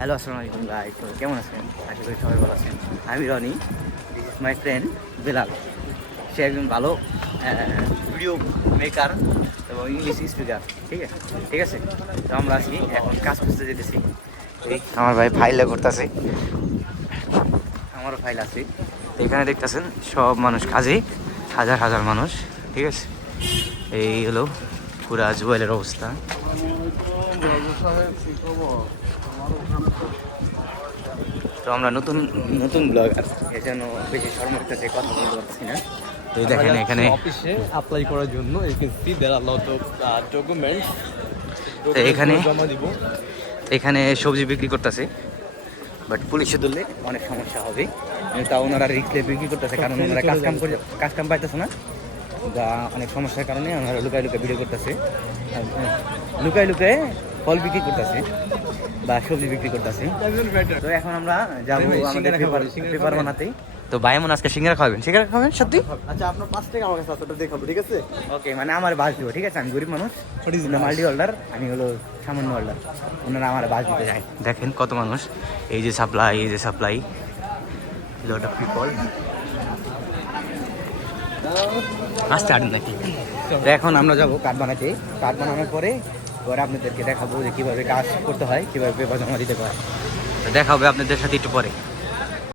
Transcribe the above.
Hello, আসসালামু আলাইকুম guys. তো কেমন আছেন? আশা করি সবাই ভালো আছেন। আমি Roni, this is my friend Belal. সে একজন ভালো ভিডিও মেকার এবং ইংলিশ স্পিকার। ঠিক আছে। তো আমরা আজকে এখন কাজ করতে যেতেছি। এই আমার ভাই ফাইলে করতেছে, আমারও ফাইল আছে। এখানে দেখতেছেন সব মানুষ কাজে, হাজার হাজার মানুষ। ঠিক আছে, এই হলো পুরা জুয়েলের অবস্থা। তো আমরা নতুন নতুন ব্লগার, এর জন্য বেশি শর্ম করতেছে, কথা বলতে পারছি না। তো দেখেন এখানে অফিসে অ্যাপ্লাই করার জন্য agency there a lot of documents এখানে জমা দিব। এখানে সবজি বিক্রি করতেছে, বাট পুলিশে ধরলে অনেক সমস্যা হবে। তা ওনারা রিক্সে বিক্রি করতেছে, কারণ ওনারা কাজ কাম পাইতেছে না। যা অনেক সমস্যার কারণে ওনারা লুকায় লুকায় ভিডিও করতেছে, লুকায় লুকায় ফল বিক্রি করতেছে বা সবজি বিক্রি করতেছে। তো এখন আমরা যাবো আমাদের পেপার বানাতে। তো ভাই মনে আজকে সিঙ্গারা খাবেন? সিঙ্গারা খাবেন সত্যি? আচ্ছা, আপনার 5 টাকা আমার কাছে আছে, ওটা দেখাবো, ঠিক আছে? ওকে, মানে আমার বাস দিব। ঠিক আছে, আমি গরিব মানুষ, মাল্টি হোল্ডার, আমি হলো সামান্য হোল্ডার। ওনারা আমার বাস দিতে যায়। দেখেন কত মানুষ, এই যে সাপ্লাই, এই যে সাপ্লাই, লট অফ পিপল। আসতে আড়েন নাকি? তো এখন আমরা যাবো কার্ড বানাতে। কার্ড বানানোর পরে আপনাদেরকে দেখাবো যে কীভাবে কাজ করতে হয়, কীভাবে পেপার জমা দিতে হয়। দেখা হবে আপনাদের সাথে একটু পরে।